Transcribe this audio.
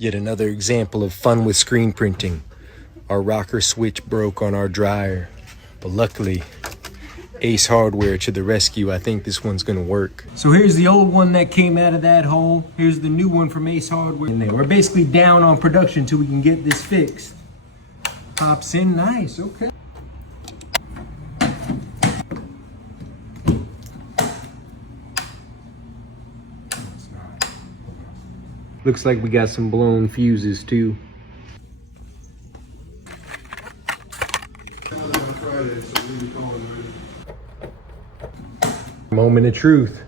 Yet another example of fun with screen printing. Our rocker switch broke on our dryer, but luckily, Ace Hardware to the rescue. I think this one's gonna work. So here's the old one that came out of that hole. Here's the new one from Ace Hardware. And we're basically down on production till we can get this fixed. Pops in, nice, okay. Looks like we got some blown fuses too. Moment of truth.